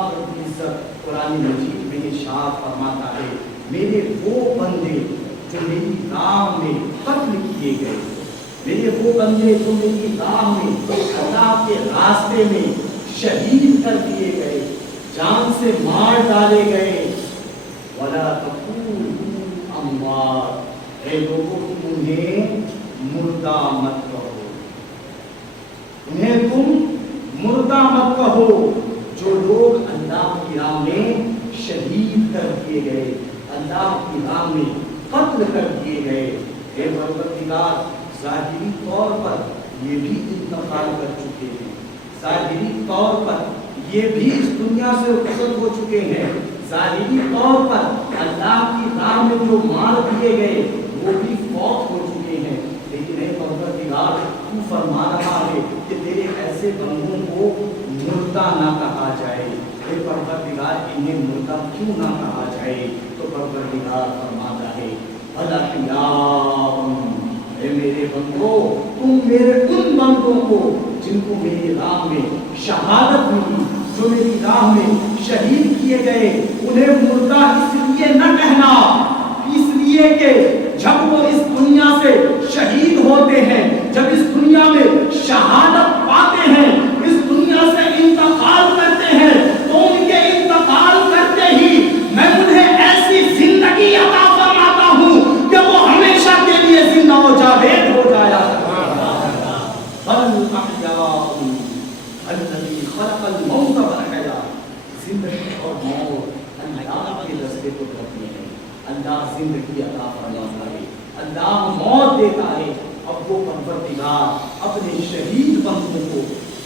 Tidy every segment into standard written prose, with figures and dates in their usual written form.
اللہ رب العزت قرآن مجید میں ارشاد فرماتا ہے میرے وہ بندے جو میری راہ میں قتل کیے گئے، میرے وہ بندے جو میری راہ میں اللہ کے راستے میں شہید کر دیے گئے، جان سے مار ڈالے گئے، وَلَا تَقُولُوا أَمْوَاتٌ، اے لوگوں تم انہیں مردہ مت کہو، انہیں تم مردہ مت کہو، جو لوگ اللہ کی راہ میں شہید کر دیے گئے، اللہ کی راہ میں قتل کر دیے گئے۔ اے پروردگار، ظاہری طور پر یہ بھی انتقال کر چکے ہیں، ظاہری طور پر یہ بھی اس دنیا سے رخصت ہو چکے ہیں، ظاہری طور پر اللہ کی راہ میں جو مار دیے گئے وہ بھی فوت ہو چکے ہیں، لیکن اے پروردگار تو فرما رہا ہے کہ تیرے ایسے بندوں کو مردہ نہ کہا جائے، اے پروردگار انہیں مردہ کیوں نہ کہا جائے؟ تو پروردگار فرماتا ہے اے میرے بندو، تم میرے ان بندوں کو جن کو میری راہ میں شہادت ملی، جو میری راہ میں شہید کیے گئے، انہیں مردہ اس لیے نہ کہنا، اس لیے کہ جب وہ اس دنیا سے شہید ہوتے ہیں، جب اس دنیا میں شہادت پاتے ہیں، اس دنیا سے انتقال کرتے ہیں، تو ان کے انتقال کرتے ہی میں انہیں ایسی زندگی عطا فرماتا ہوں کہ وہ ہمیشہ کے لیے زندہ و جاوید ہو جایا۔ بل احیاء الذی خلق الموت والحیاۃ، زندگی اور موت اللہ کے رستے کو کرتے ہیں، اللہ زندگی عطا فرماتا ہے، اللہ موت دیتا ہے۔ اب وہ پروردگار اپنے شہید بندوں کو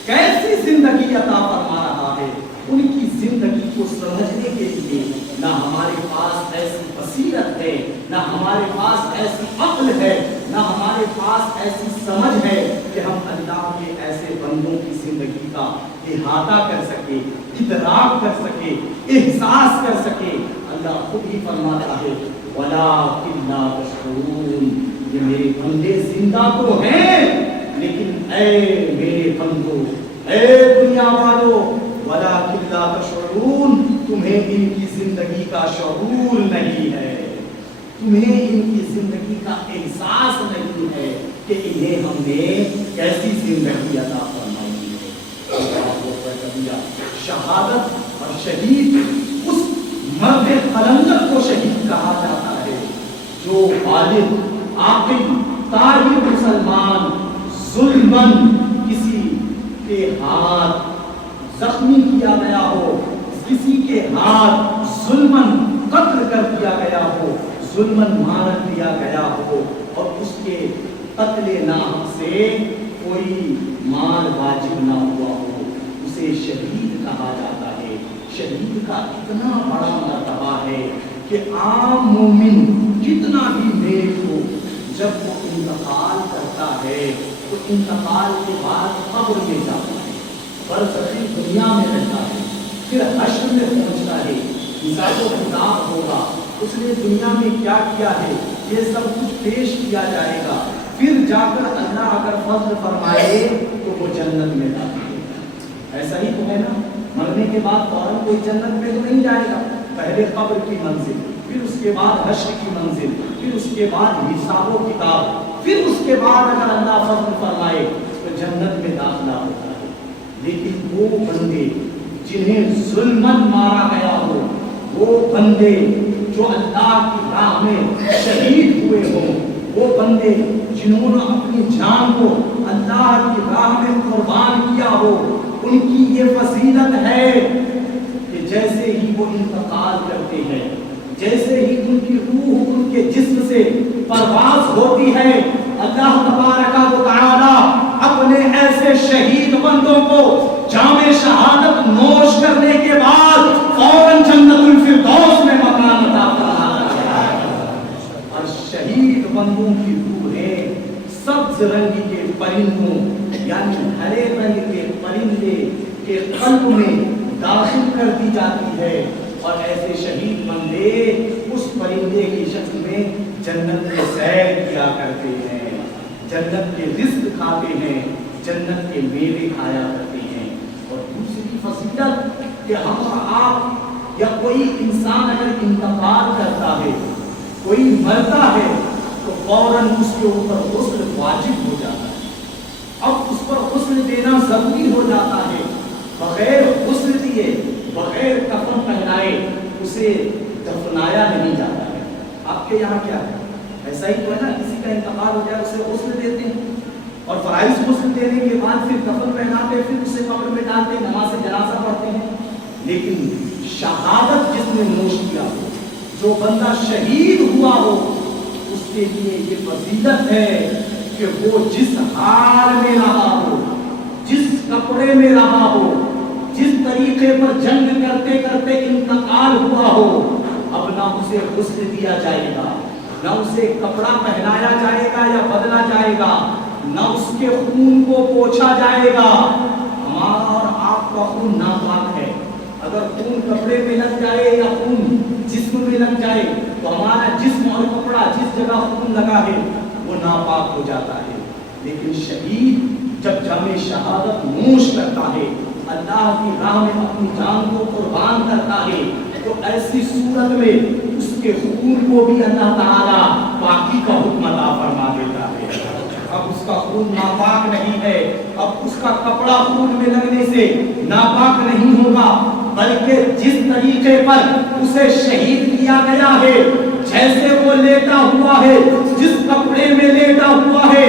کیسی زندگی عطا فرما رہا ہے، ان کی زندگی کو سمجھنے کے لیے نہ ہمارے پاس ایسی بصیرت ہے، نہ ہمارے پاس ایسی عقل ہے، نہ ہمارے پاس ایسی سمجھ ہے کہ ہم اللہ کے ایسے بندوں کی زندگی کا احاطہ کر سکے، ادراک کر سکے، احساس کر سکے۔ اللہ خود ہی فرماتا ہے وَلَٰكِن لَا تَشْعُرُونَ، یہ میرے بندے زندہ تو ہیں لیکن اے میرے بندو، اے دنیا والو، وَلَٰكِن لَا تَشْعُرُونَ، تمہیں ان کی زندگی کا شعور نہیں ہے، تمہیں ان کی زندگی کا احساس نہیں ہے کہ انہیں ہم نے کیسی زندگی عطا فرمائی ہے۔ شہادت اور شہید اس مرد قلندر کو شہید کہا جاتا ہے جو والد عاقل طاہر مسلمان ظلمن کسی کے ہاتھ زخمی کیا گیا ہو، کسی کے ہاتھ ظلمن قتل کر دیا گیا ہو، ظلمن مار دیا گیا ہو، اور اس کے قتل نام سے کوئی مال واجب نہ ہوا ہو، اسے شہید کہا جاتا ہے۔ شہید کا اتنا بڑا مرتبہ ہے کہ عام مومن کتنا بھی نیک ہو، جب وہ انتقال کرتا ہے تو انتقال کے بعد قبر میں جاتا ہے، برزخی دنیا میں رہتا ہے، پھر حشر میں پہنچتا ہے، حساب و کتاب ہوگا، اس نے دنیا میں کیا کیا ہے یہ سب کچھ پیش کیا جائے گا، پھر جا کر اللہ اگر فضل فرمائے تو وہ جنت میں داخل ہوگا۔ ایسا ہی تو ہے نا، مرنے کے بعد فوراً کوئی جنت میں تو نہیں جائے گا، پہلے قبر کی منزل، پھر اس کے بعد حشر کی منزل، پھر اس کے بعد حساب و کتاب، پھر اس کے بعد اگر اللہ فضل فرمائے تو جنت میں داخلہ ہوتا ہے۔ لیکن وہ بندے جنہیں ظلمن مارا گیا ہو، وہ بندے جو اللہ کی راہ میں شہید ہوئے ہوں، وہ بندے جنہوں نے اپنی جان کو اللہ کی راہ میں قربان کیا ہو، ان کی یہ فضیلت ہے کہ جیسے ہی وہ انتقال کرتے ہیں، جیسے ہی ان کی روح ان کے جسم سے پرواز ہوتی ہے، اللہ تبارک و تعالی اپنے ایسے شہید بندوں کو جام شہادت نوش کرنے کے بعد فوراً جنت الفردوس میں مکان عطا فرماتا ہے۔ اور شہید بندوں کی روحیں سبز رنگ کے پرندوں یعنی ہرے رنگ کے پرندے کے قلب میں داخل کر دی جاتی ہے، اور ایسے شہید بندے اس پرندے کی شکل میں جنت میں سیر کیا کرتے ہیں، جنت کے رزق کھاتے ہیں، جنت کے میوے کھایا کرتے ہیں۔ اور دوسری فضیلت کہ ہم اور آپ یا کوئی انسان اگر انتقال کرتا ہے، کوئی مرتا ہے، تو فوراً اس کے اوپر غسل واجب ہو جاتا ہے. اب اس پر غسل دینا ضروری ہو جاتا ہے. بغیر غسل دیے، بغیر کفن پہنائے اسے دفنایا نہیں جاتا ہے. آپ کے یہاں کیا ہے؟ ایسا ہی تو ہے نا، کسی کا انتقال ہو جائے اسے غسل دیتے ہیں اور فرائض غسل دینے کے بعد پھر کفن پہناتے، پھر اسے قبر میں ڈالتے، نماز جنازہ پڑھتے ہیں. لیکن شہادت جس نے نوش کیا ہو، جو بندہ شہید ہوا ہو، اس کے لیے یہ فضیلت ہے کہ وہ جس حال میں رہا ہو، جس کپڑے میں رہا ہو، جس طریقے پر جنگ کرتے کرتے انتقال ہوا ہو، اب نہ اسے غسل دیا جائے گا، نہ اسے کپڑا پہنایا جائے گا یا بدلا جائے گا، نہ اس کے خون کو پوچھا جائے گا. ہمارا اور آپ کا خون ناپاک ہے. اگر خون کپڑے میں لگ جائے یا خون جسم میں لگ جائے تو ہمارا جسم اور کپڑا جس جگہ خون لگا ہے وہ ناپاک ہو جاتا ہے. لیکن شہید جب جامِ شہادت نوش کرتا ہے، اللہ کی راہ میں اپنی جان کو قربان کرتا ہے، تو ایسی صورت میں اس کے خون کو بھی اللہ تعالیٰ پاکی کا حکم عطا فرما دیتا ہے. اب اس کا خون ناپاک نہیں ہے، اب اس کا کپڑا خون میں لگنے سے ناپاک نہیں ہوگا، بلکہ جس طریقے پر اسے شہید کیا گیا ہے، جیسے وہ لیٹا ہوا ہے، جس کپڑے میں لیٹا ہوا ہے،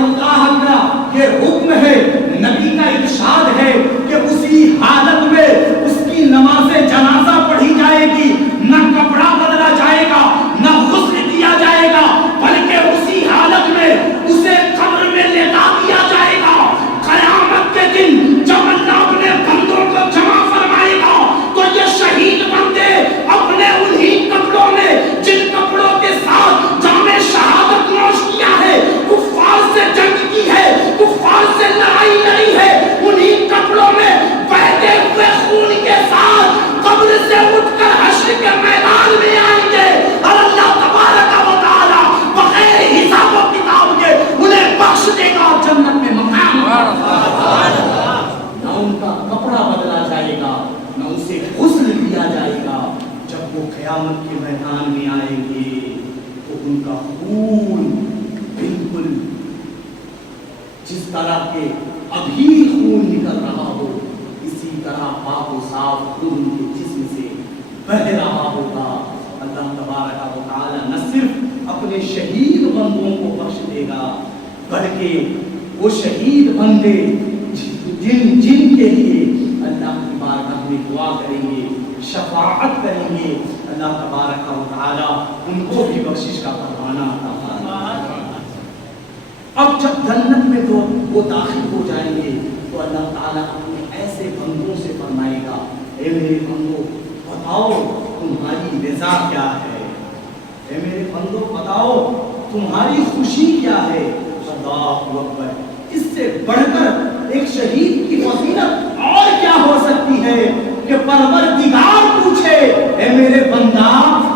اللہ کا یہ حکم ہے، نبی کا ارشاد ہے کہ اسی حالت میں اس کی نماز جنازہ پڑھی جائے گی، نہ کپڑا بدلا جائے گا، نہ غسل دیا جائے گا، بلکہ اسی حالت میں اسے قبر میں لیٹا دیا جائے گا. قیامت کے دن جب اللہ اپنے بندوں کو جمع فرمائے گا تو یہ شہید بندے اپنے انہی کپڑوں میں، جن کپڑوں کے ساتھ جامِ شہادت نوش کیا ہے، کفار سے جنگ کی ہے، کفار سے لڑائی لڑی ہے، انہی کپڑوں میں بہتے ہوئے خون کے ساتھ قبر سے اٹھ کر حشر کے میدان میں آئیں گے، اور اللہ تبارک و تعالی بغیر حساب و کتاب کے انہیں بخش دے گا، جنت میں مقام. نہ ان کا کپڑا بدلا جائے گا، نہ اسے غسل دیا جائے گا. جب وہ قیامت کے میدان میں آئیں گے تو ان کا خون بالکل جس طرح کے ابھی خون نکل رہا ہو، اسی طرح پاک و صاف خون کے جسم سے بہ رہا ہوگا. اللہ تبارک و تعالی نہ صرف اپنے شہید بندوں کو بخش دے گا، بلکہ وہ شہید بندے جن کے لیے اللہ کی بارگاہ میں دعا کریں گے، شفاعت کریں گے، اللہ تبارک و تعالی ان کو بھی بخشش کا پروانہ عطا فرمائے. اب جب جنت میں تو وہ داخل ہو جائیں گے تو اللہ تعالیٰ اپنے ایسے بندوں سے فرمائے گا، اے میرے بندو بتاؤ تمہاری رضا کیا ہے، اے میرے بندو بتاؤ تمہاری خوشی کیا ہے. اللہ اکبر، اس سے بڑھ کر ایک شہید کی فضیلت اور کیا ہو سکتی ہے کہ پروردگار پوچھے، اے میرے بندہ،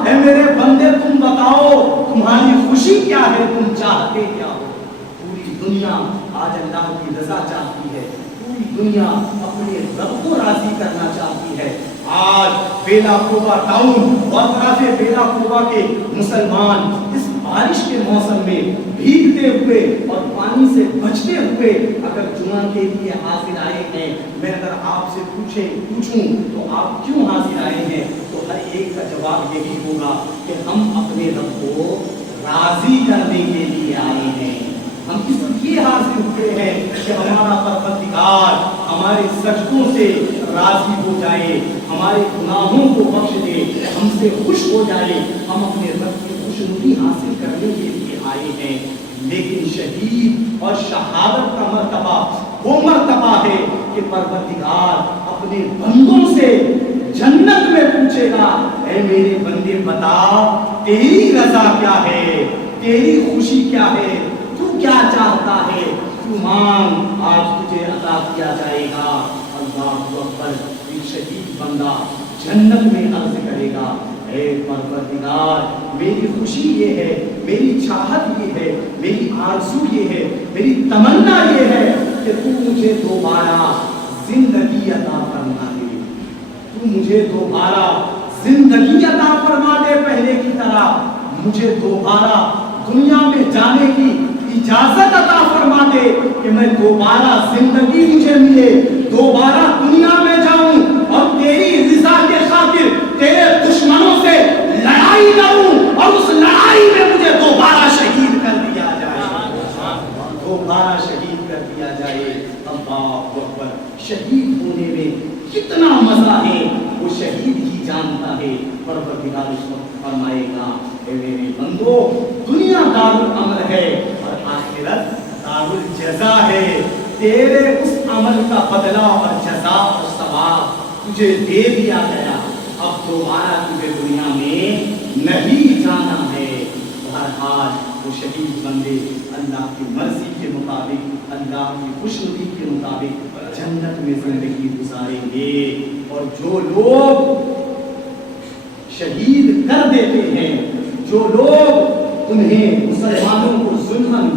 اے میرے بندے تم بتاؤ تمہاری خوشی کیا ہے، تم چاہتے کیا ہو. پوری دنیا آج اللہ کی رضا چاہتی ہے، پوری دنیا اپنے رب کو راضی کرنا چاہتی ہے. آج بیلا کوبا ٹاؤن اور اطراف بیلا کوبا کے مسلمان اس بارش کے موسم میں بھیگتے ہوئے اور پانی سے بچتے ہوئے اگر جمعہ کے لیے حاضر آئے ہیں، میں اگر آپ سے پوچھوں تو آپ کیوں حاضر آئے ہیں، تو ہر ایک کا جواب یہی ہوگا کہ ہم اپنے رب کو راضی کرنے کے لیے آئے ہیں. ہم اس لیے حاضر ہوئے ہیں کہ ہمارا پروردگار ہمارے سجدوں سے راضی ہو جائے، ہمارے گناہوں کو بخش دے، ہم سے خوش ہو جائے. ہم اپنے رب کی خوشنودی حاصل کرنے کے لیے آئے ہیں. لیکن شہید اور شہادت کا مرتبہ وہ مرتبہ ہے کہ پروردگار اپنے بندوں سے جنت میں پوچھے گا، اے میرے بندے بتا تیری رضا کیا ہے، تیری خوشی کیا ہے، تو کیا چاہتا ہے، تو مانگ آج تجھے عطا کیا جائے گا. اللہ اکبر. ایک شہید بندہ جنت میں عرض کرے گا، اے پروردگار میری خوشی یہ ہے، میری چاہت یہ ہے، میری آرزو یہ ہے، میری تمنا یہ ہے کہ تو مجھے دوبارہ زندگی عطا فرما دے. تو مجھے دوبارہ زندگی عطا فرما دے پہلے کی طرح، مجھے دوبارہ دنیا میں جانے کی اجازت عطا فرما دے کہ میں دوبارہ زندگی مجھے ملے، دوبارہ دنیا میں جاؤں اور تیری رضا کے خاطر تیرے دشمنوں سے لڑائی لڑوں اور اس لڑائی میں مجھے دوبارہ شہید کر دیا جائے، دوبارہ شہید کر دیا جائے۔ اللہ اکبر! شہید ہونے میں کتنا مزہ ہے وہ شہید ہی جانتا ہے۔ پروردگار اس وقت فرمائے گا اے میرے بندو، دنیا دار العمل ہے اور آخرت دار الجزا ہے، تیرے اس عمل کا بدلہ اور جزا اور ثواب تجھے دے دیا گیا، اب دوبارہ تجھے دنیا میں نہیں جانا ہے۔ بہرحال وہ شہید بندے اللہ کی مرضی کے مطابق، اللہ کی خوشنودی کے مطابق جنت میں زندگی گزاریں گے، اور جو لوگ شہید کر دیتے ہیں، جو لوگ انہیں مسلمانوں کو ظلماً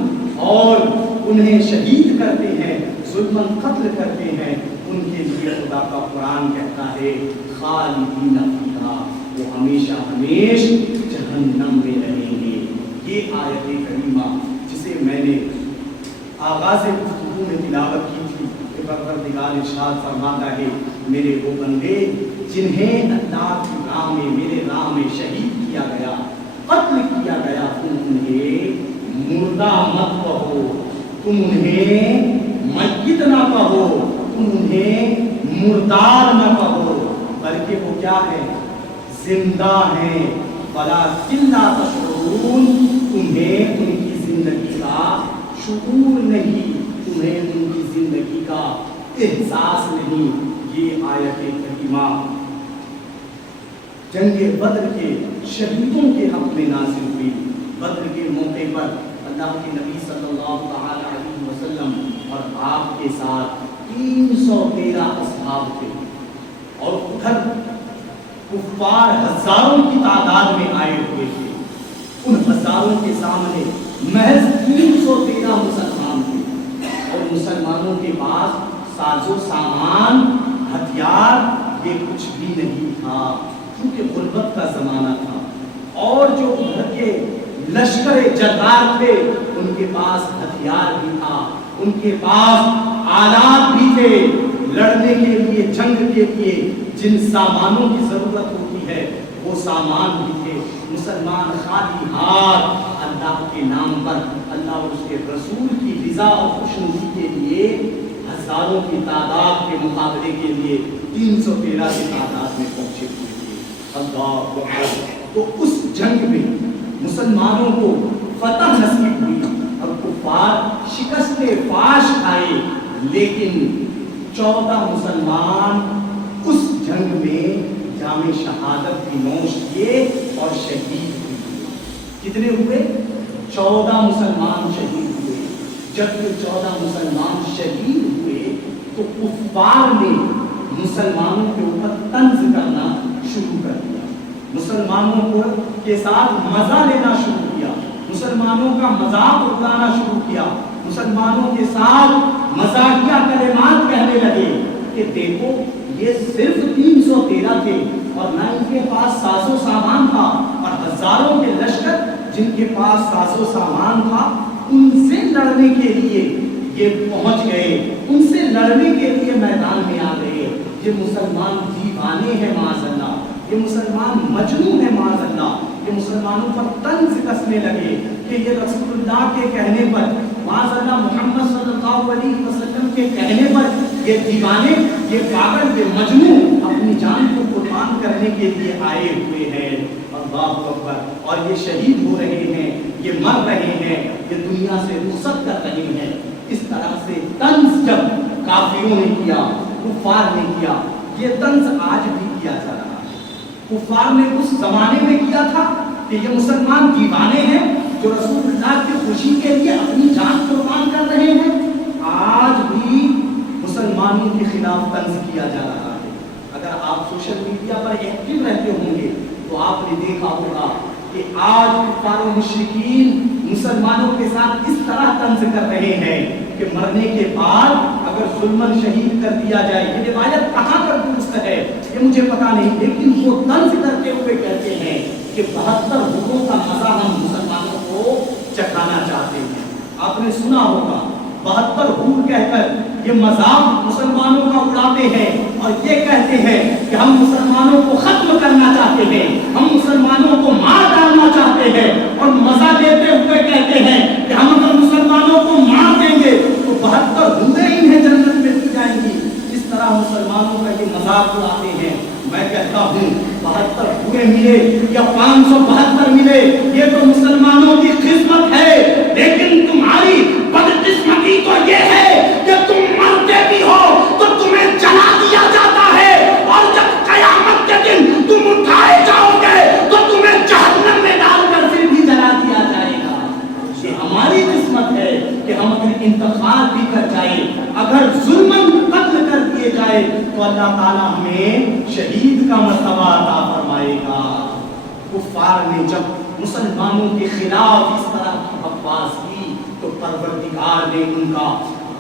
اور انہیں شہید کرتے ہیں، ظلماً قتل کرتے ہیں، ان کے لیے خدا کا قرآن کہتا ہے خالدین فیہا، وہ ہمیشہ ہمیش جہنم میں رہیں گے۔ یہ آیت کریمہ جسے میں نے آغاز گفتگو میں تلاوت کی تھی کہ پروردگار ارشاد فرماتا ہے میرے وہ بندے جنہیں اللہ کی راہ میں، میرے راہ میں شہید کیا گیا، قتل کیا گیا، تم انہیں مردہ مت کہو، تم انہیں میت نہ کہو، تم انہیں مردار نہ کہو، بلکہ وہ کیا ہے؟ زندہ ہیں۔ وَلَٰكِنْ لَا تَشْعُرُونَ، تمہیں ان کی زندگی کا شعور نہیں، تمہیں ان کی زندگی کا احساس نہیں۔ یہ آیت کریمہ جنگ بدر کے شہیدوں کے حق میں نازل ہوئی۔ بدر کے موقع پر اللہ کے نبی صلی اللہ تعالی علیہ وسلم اور آپ کے ساتھ 313 اصحاب تھے، اور ادھر کفار ہزاروں کی تعداد میں آئے ہوئے تھے۔ ان ہزاروں کے سامنے محض 313 مسلمان تھے، اور مسلمانوں کے پاس ساز و سامان، ہتھیار، یہ کچھ بھی نہیں تھا، کیونکہ غربت کا زمانہ تھا۔ اور جو ادھر کے لشکر جرار تھے ان کے پاس ہتھیار بھی تھا، ان کے پاس آلات بھی تھے، لڑنے کے لیے، جنگ کے لیے جن سامانوں کی ضرورت ہوتی ہے وہ سامان بھی تھے۔ مسلمان خالی ہاتھ اللہ کے نام پر، اللہ اور اس کے رسول کی رضا اور خوشنودی کے لیے ہزاروں کی تعداد کے مقابلے کے لیے 313 کی تعداد میں پہنچے ہوئے تھے۔ اللہ اکبر! تو اس جنگ میں مسلمانوں کو فتح نصیب ہوئی اور کفار شکست فاش کھائے، لیکن 14 مسلمان اس جنگ میں جام شہادت بھی نوش کیے اور شہید ہوئے۔ کتنے ہوئے؟ 14 مسلمان شہید ہوئے۔ جب یہ 14 مسلمان شہید ہوئے تو کفار نے مسلمانوں کے اوپر طنز کرنا شروع کر دیا، مسلمانوں کو کے ساتھ مزہ لینا شروع کیا، مسلمانوں کا مذاق اڑانا شروع کیا، مسلمانوں کے ساتھ مزاحیہ کلمات کہنے لگے کہ دیکھو یہ صرف 313 تھے اور نہ ان کے پاس ساز و سامان تھا، اور ہزاروں کے لشکر جن کے پاس ساز و سامان تھا ان سے لڑنے کے لیے یہ پہنچ گئے، ان سے لڑنے کے لیے میدان میں آ گئے۔ یہ مسلمان دیوانے ہیں معاذ اللہ، یہ مسلمان مجنون ہیں معاذ اللہ، یہ مسلمانوں پر طنز کسنے لگے کہ یہ رسول اللہ کے کہنے پر، معاذ اللہ محمد صلی اللہ علیہ وسلم کے کہنے پر یہ دیوانے، یہ پاگل، یہ مجنون اپنی جان کو قربان کرنے کے لیے آئے ہوئے ہیں۔ اللہ اکبر! اور یہ شہید ہو رہے ہیں، یہ مر رہے ہیں، یہ دنیا سے رخصت کر رہے ہیں۔ اس طرح سے طنز جب کافروں نے کیا، کفار نے کیا، یہ طنز آج بھی کیا جا رہا ہے۔ کفار نے اس زمانے میں کیا تھا کہ یہ مسلمان دیوانے ہیں جو رسول اللہ کی خوشی کے لیے اپنی جان قربان کر رہے ہیں۔ آج بھی مسلمانوں کے خلاف طنز کیا جا رہا ہے۔ اگر آپ سوشل میڈیا پر ایکٹیو رہتے ہوں گے تو آپ نے دیکھا ہوگا کہ آج کفار و مشرکین مسلمانوں کے ساتھ اس طرح طنز کر رہے ہیں کہ مرنے کے بعد اگر ظلمن شہید کر دیا جائے، یہ روایت کہاں پر درست ہے یہ مجھے پتا نہیں، لیکن وہ طنز کرتے ہوئے کہتے ہیں کہ 72 حوروں کا مزہ ہم مسلمانوں کو چکھانا چاہتے ہیں۔ آپ نے سنا ہوگا 72 حور کہہ کر یہ مذاق مسلمانوں کا اڑاتے ہیں اور یہ کہتے ہیں کہ ہم مسلمانوں کو ختم کرنا چاہتے ہیں، ہم مسلمانوں کو مار ڈالنا چاہتے ہیں، اور مزہ لیتے ہوئے کہتے ہیں کہ ہم اگر مسلمانوں کو مار دیں گے تو 72 حوریں انہیں جنت میں دی جائیں گی۔ اس طرح مسلمانوں کا یہ مذاق اڑاتے ہیں۔ میں کہتا ہوں 72 حوریں ملے یا 572 ملے یہ تو مسلمانوں کی قسمت ہے، لیکن تمہاری بدقسمتی تو یہ ہے کہ تم مرتے بھی ہو تو تمہیں جلا دیا جاتا ہے، اور جب قیامت کے دن تم اٹھائے جاؤ گے تو تمہیں جہنم میں ڈال کر پھر بھی جلا دیا جائے گا۔ یہ ہماری قسمت ہے کہ ہم اگر انتخاب بھی کر جائیں، اگر ظلمن قتل کر دیے جائے تو اللہ تعالیٰ ہمیں شہید کا مرتبہ عطا فرمائے گا۔ کفار نے جب مسلمانوں کے خلاف اس طرح کی بکواس کی تو پروردگار نے ان کا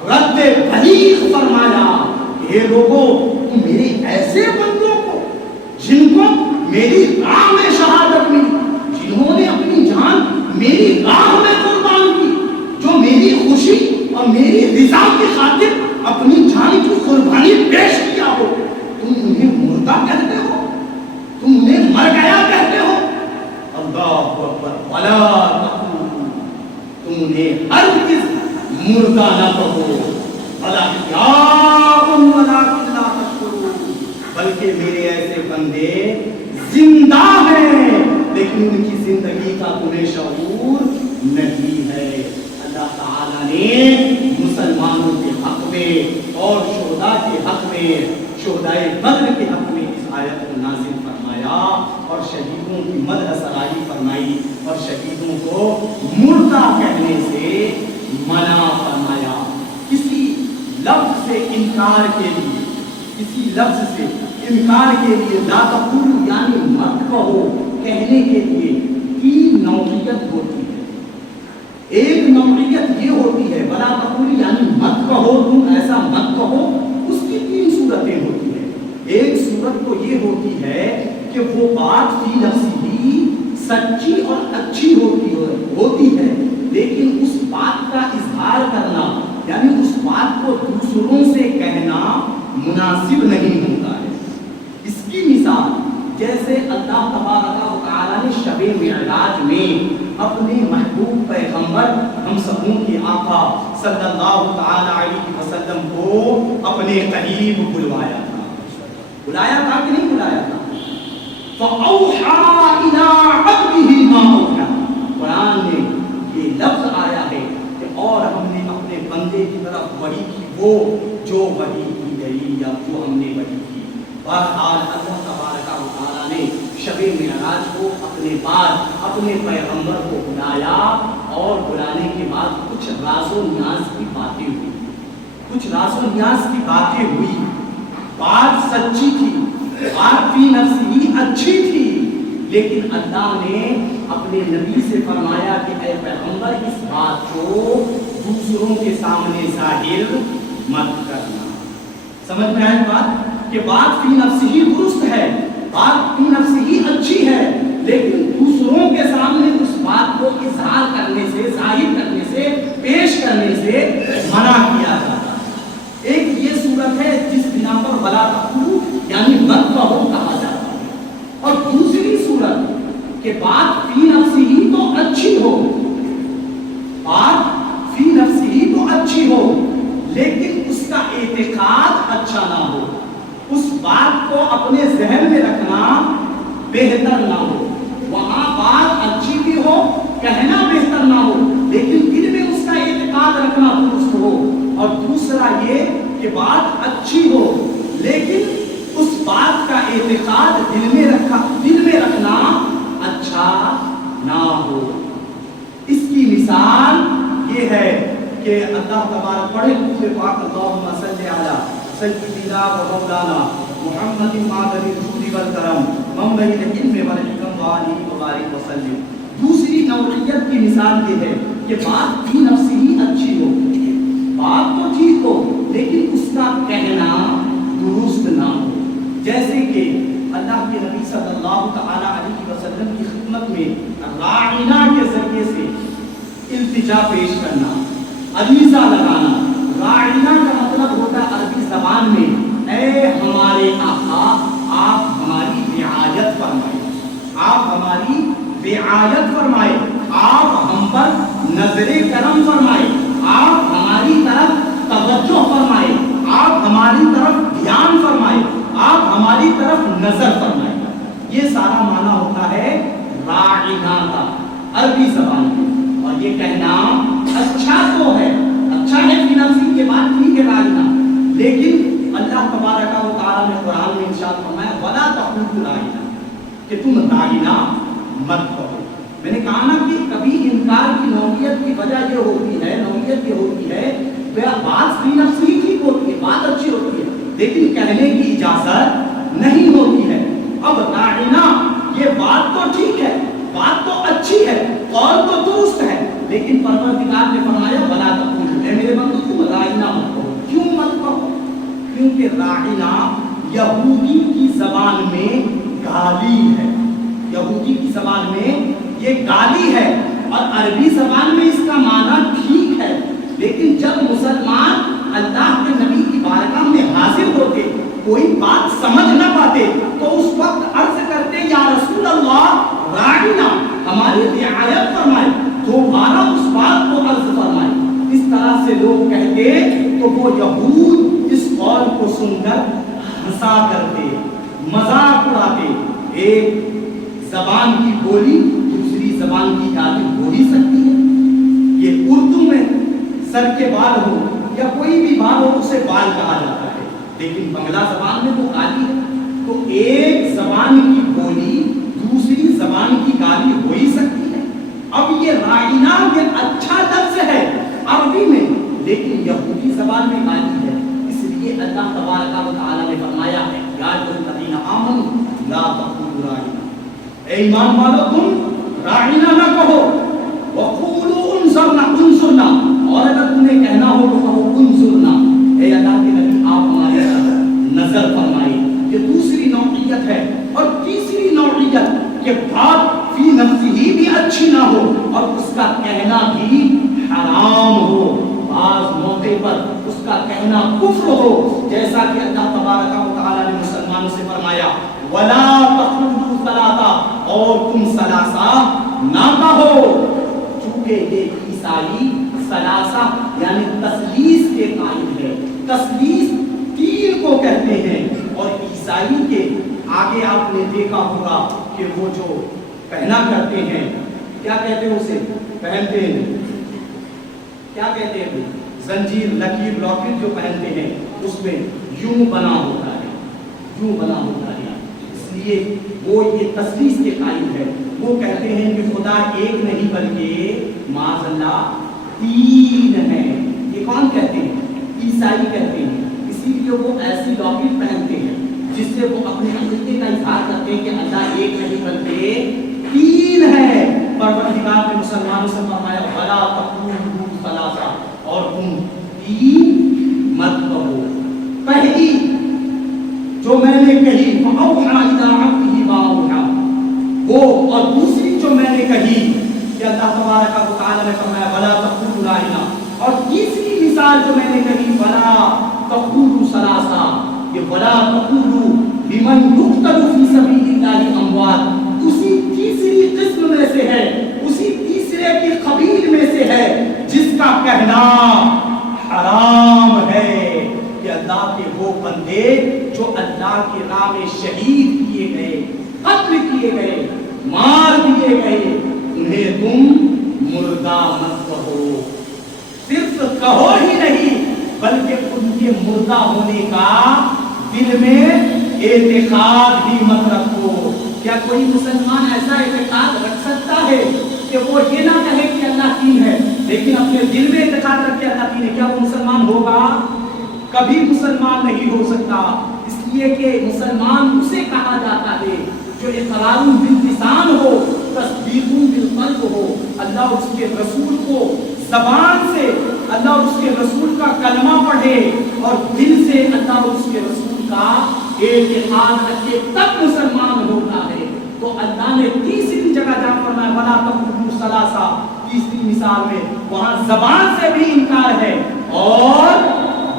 رد بلیغ فرمایا کہ اے لوگوں، تم میرے ایسے بندوں کو جن کو میری راہ میں شہادت ملی، جنہوں نے اپنی جان میری راہ میں قربان کی، جو میری خوشی اور میری رضا کی خاطر اپنی جان کی قربانی پیش کیا ہو، تم انہیں مردہ کہتے ہو، تم انہیں مر گیا کہتے ہو؟ اللہ اکبر، ولا تقولوا، تم انہیں ہرگز مردہ نہ کہو، بلکہ میرے ایسے بندے زندہ ہیں لیکن ان کی زندگی کا تمہیں شعور نہیں ہے۔ اللہ تعالیٰ نے مسلمانوں کے حق میں اور شہداء کے حق میں، شہدائے بدر کے حق میں اس آیت کو نازل فرمایا اور شہیدوں کی مدح سرائی فرمائی اور شہیدوں کو مردہ کہنے سے منع فرمایا۔ کسی لفظ سے انکار کے لیے، کسی لفظ سے انکار کے لیے لا تقولوا یعنی مت کہو کہنے کے لیے 3 نوعیت ہوتی ہے۔ ایک نوعیت یہ ہوتی ہے ولا تقولوا یعنی مت کہو، تم ایسا مت کہو، اس کی 3 صورتیں ہوتی ہیں۔ ایک صورت تو یہ ہوتی ہے کہ وہ بات فی نفسی سچی اور اچھی ہوتی ہے، لیکن اس بات کا اظہار کرنا یعنی اس بات کو دوسروں سے کہنا مناسب نہیں ہوتا ہے۔ اس کی مثال جیسے اللہ تبارک و تعالیٰ نے شب معراج میں اپنے محبوب پیغمبر ہم سبوں کے آقا صلی اللہ تعالی علیہ وسلم کو اپنے قریب بلوایا تھا کہ نہیں بلایا تھا؟ فَأَوْحَى إِلَىٰ عَبْدِهِ مَا أَوْحَىٰ، قرآن میں یہ لفظ آیا ہے کہ اور ہم نے اپنے بندے کی طرف وحی کی وہ جو وحی کی گئی یا جو ہم نے وحی کی۔ بہرحال اللہ تبارک و تعالیٰ نے شب معراج کو اپنے بعد اپنے پیغمبر کو بلایا اور بلانے کے بعد کچھ راز و نیاز کی باتیں ہوئی، کچھ راز و نیاز کی باتیں ہوئی۔ بات سچی تھی، بات فی نفسی اچھی تھی، لیکن اللہ نے اپنے نبی سے فرمایا کہ اے پیغمبر اس بات کو دوسروں کے سامنے ظاہر مت کرنا۔ سمجھ میں آئی بات کہ بات فی نفسی درست ہے، بات فی نفسی اچھی ہے، لیکن دوسروں کے سامنے اس بات کو اظہار کرنے سے، ظاہر کرنے سے، پیش کرنے سے منع کیا جاتا ہے۔ ایک یہ صورت ہے جس بنا پر ولا تقولوا یعنی مت کہو کہا جاتا ہے، اور دوسری صورت کہ بات فی نفسی تو اچھی ہو، بات فی نفسی تو اچھی ہو لیکن اس کا اعتقاد اچھا نہ ہو، اس بات کو اپنے ذہن میں رکھنا بہتر نہ ہو۔ وہاں بات اچھی بھی ہو، کہنا بہتر نہ ہو، لیکن دل میں اس کا اعتقاد رکھنا درست ہو۔ اور دوسرا یہ کہ بات اچھی ہو لیکن اس بات کا اعتقاد دل میں رکھنا اچھا نہ ہو۔ اس کی مثال یہ ہے کہ اللہ تبارک پڑھے دوسرے پاک اللہم صلی علی سیدنا و مولانا محمد مادری الجود والکرم منبع العلم والحکم وآلہ وبارک وسلم۔ دوسری نوعیت کی مثال یہ ہے کہ بات فی نفسی ہی اچھی ہو، بات تو ٹھیک ہو لیکن اس کا کہنا درست نہ ہو. جیسے کہ اللہ کے نبی صلی اللہ تعالی علیہ وسلم کی خدمت میں راعنا کے ذریعے سے التجا پیش کرنا، علیزہ لگانا. راعنا کا مطلب ہوتا ہے عربی زبان میں اے ہمارے آقا آپ ہماری رعایت فرمائیں، آپ ہماری رعایت فرمائیں، آپ ہم پر نظر کرم فرمائیں، آپ ہماری طرف توجہ فرمائیں، آپ ہماری طرف دھیان فرمائیں، آپ ہماری طرف نظر فرمائیں. یہ سارا معنی ہوتا ہے راعنا کا عربی زبان میں. اور یہ کہنا اچھا تو ہے، اچھا ہے فی نفسی کے بات ٹھیک ہے راعنا، لیکن اللہ تبارک و تعالی نے قرآن میں ارشاد فرمایا ولا تقولوا راعنا، کہ تم راعنا مت کہو. میں نے کہا نا کہ کبھی انکار کی نوعیت کی وجہ یہ ہوتی ہے، نوعیت یہ ہوتی ہے بات فی نفسی ٹھیک ہوتی ہے، بات اچھی ہوتی ہے، لیکن کہنے کی اجازت نہیں ہوتی ہے. اب راعنا یہ بات تو ٹھیک ہے، بات تو اچھی ہے، قول تو درست ہے، لیکن پروردگار نے فرمایا ولا تقولوا، اے میرے بندو تم راعنا مت کہو. کیوں مت کہو؟ کیونکہ راعنا یہودی کی زبان میں گالی ہے، یہودی کی زبان میں یہ گالی ہے، اور عربی زبان میں اس کا معنی ٹھیک ہے. لیکن جب مسلمان اللہ کے نبی کی بارگاہ میں حاضر ہوتے، کوئی بات سمجھ نہ پاتے، تو اس وقت عرض کرتے یا رسول اللہ راعنا، ہماری رعایت فرمائے، دوبارہ اس بات کو عرض فرمائے. اس طرح سے لوگ کہتے تو وہ یہود اس قول کو سن کر ہنسا کرتے، مذاق اڑاتے. ایک زبان کی بولی دوسری زبان کی گالی ہو ہی سکتی ہے؟ یہ اردو میں سر کے بال ہو یا کوئی بھی بال ہو اسے بال کہا جاتا ہے، لیکن بنگلہ زبان میں وہ گالی ہے. تو ایک زبان کی بولی دوسری زبان کی گالی ہو ہی سکتی ہے. اب یہ راعنا یہ اچھا لفظ ہے عربی میں، لیکن یہودی زبان میں گالی ہے. اس لیے اللہ تبارک و تعالی نے فرمایا ہے یا الذین آمنوا لا تقولوا راعنا، اے ایمان والو تم راعنا نہ کہو، وقولوا انظرنا، اور اگر تمہیں کہنا ہو تو کہو انظرنا، اے اللہ کے نبی آپ ہمارے نظر فرمائیے. یہ دوسری نوعیت ہے. اور تیسری نوعیت کہ بات فی نفسی بھی اچھی نہ ہو اور اس کا کہنا بھی حرام ہو، بعض موقع پر اس کا کہنا کفر ہو، جیسا کہ اللہ تبارک و تعالی نے مسلمانوں سے فرمایا ولا تقولوا ثلاثہ، اور تم ثلاثہ نہ کہو. چونکہ یہ عیسائی ثلاثہ یعنی تثلیث کے قائل ہے، تثلیث تین کو کہتے ہیں. اور عیسائی کے آگے آپ نے دیکھا ہوگا کہ وہ جو پہنا کرتے ہیں کیا کہتے ہیں، اسے پہنتے ہیں کیا کہتے ہیں، زنجیر لکیر لاکٹ جو پہنتے ہیں اس میں یوں بنا ہوتا ہے، یوں بنا ہوتا ہے. اس لیے وہ یہ تثلیث کے قائل ہے. وہ کہتے ہیں کہ خدا ایک نہیں بلکہ معاذ اللہ تین ہے. یہ کون کہتے ہیں؟ عیسائی کہتے ہیں. اسی لیے وہ ایسی لاکٹ پہنتے ہیں جس سے وہ اپنے عقیدے کا اظہار کرتے ہیں کہ اللہ ایک نہیں بلکہ تین ہے. پروردگار نے مسلمانوں سے فرمایا ولا تقولوا ثلاثہ، اور تم تین مت کہو. پہلی جو میں نے کہی فَأَوْحَىٰ إِلَىٰ عَبْدِهِ مَا أَوْحَىٰ، وہ، اور دوسری جو میں نے کہی کہ اللہ تبارک و تعالی نے فرمایا ولا تقولوا راعنا، اور تیسری مثال جو میں نے کہی ولا تقولوا ثلاثہ، یہ ولا تقولوا لمن يقتل في سبيل الله اموات، اسی تیسری قسم میں سے ہے، اسی تیسرے کی قبیل میں سے ہے جس کا کہنا حرام ہے کہ اللہ کے وہ بندے جو اللہ کی راہ میں شہید کیے گئے، قتل کیے گئے، مار دیے گئے، انہیں تم مردہ مت کہو. صرف کہو ہی نہیں بلکہ ان کے مردہ ہونے کا دل میں اعتقاد بھی مت رکھو. کیا کوئی مسلمان ایسا اعتقاد رکھ سکتا ہے کہ وہ یہ نہ کہے کہ اللہ تین ہے لیکن اپنے دل میں اعتقاد رکھے اللہ تین ہے؟ کیا وہ مسلمان ہوگا؟ کبھی مسلمان نہیں ہو سکتا. اس لیے کہ مسلمان اسے کہا جاتا ہے جو اقرار باللسان ہو، تصدیق بالقلب ہو، اللہ اور اس کے رسول کو زبان سے، اللہ اور اس کے رسول کا کلمہ پڑھے اور کا اعتقاد رکھے تب مسلمان ہوتا ہے. تو اللہ نے تیسری جگہ جہاں فرمایا ولا تقولوا ثلاثہ، تیسری مثال میں وہاں زبان سے بھی انکار ہے اور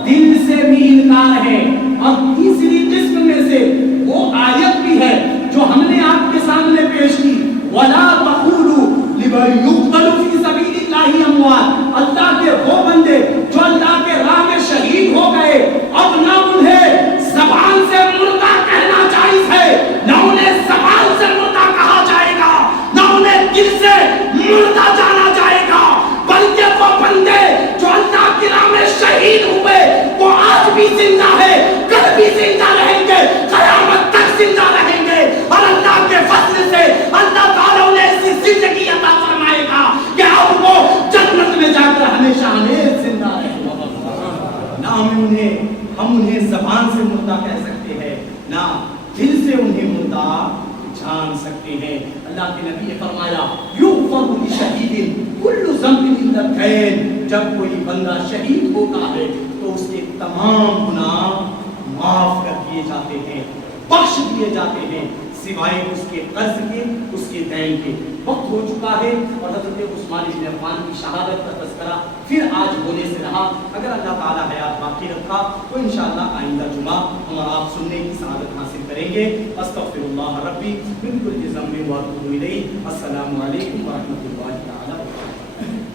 دل سے بھی انکار ہے. اور تیسری قسم میں سے وہ آیت بھی ہے جو ہم نے آپ کے سامنے پیش کی ولا تقولوا لمن يقتل في سبيل الله اموات. اللہ کے وہ بندے جو اللہ کے راہ میں شہید ہو گئے اب نہ انہیں زبان سے مردہ کہنا جائز ہے، نہ انہیں زبان سے مردہ کہا جائے گا، نہ انہیں دل سے مردہ جانا جائے گا، بلکہ وہ بندے جو اللہ کی راہ میں شہید ہوئے وہ آج بھی زندہ ہے، کل بھی زندہ رہیں گے، قیامت تک زندہ رہیں گے. اور اللہ کے فضل سے اللہ تعالیٰ انہیں ایسی زندگی عطا فرمائے گا کہ اب وہ جنت میں جا کر ہمیشہ ہمیشہ زندہ رہیں گے. نہ ہم انہیں زبان سے مردہ کہہ سکتے ہیں، نہ دل سے انہیں مردہ جان سکتے ہیں. اللہ کے نبی نے فرمایا یغفر لشہید کل ذنب الا الدین. جب کوئی بندہ شہید ہوتا ہے تو اس کے تمام گناہ معاف کر دیے جاتے ہیں، بخش دیے جاتے ہیں، سوائے اس کے قرض کے، اس کے دین کے. وقت ہو چکا ہے اور حضرت عثمان بن عفان کی شہادت کا تذکرہ پھر آج ہونے سے رہا. اگر اللہ تعالیٰ حیات باقی رکھا تو انشاءاللہ آئندہ جمعہ ہم اور آپ سننے کی سعادت حاصل کریں گے. استغفر اللہ ربی من کل ذنب واتوب الیہ. السلام علیکم ورحمۃ اللہ تعالیٰ وبرکاتہ.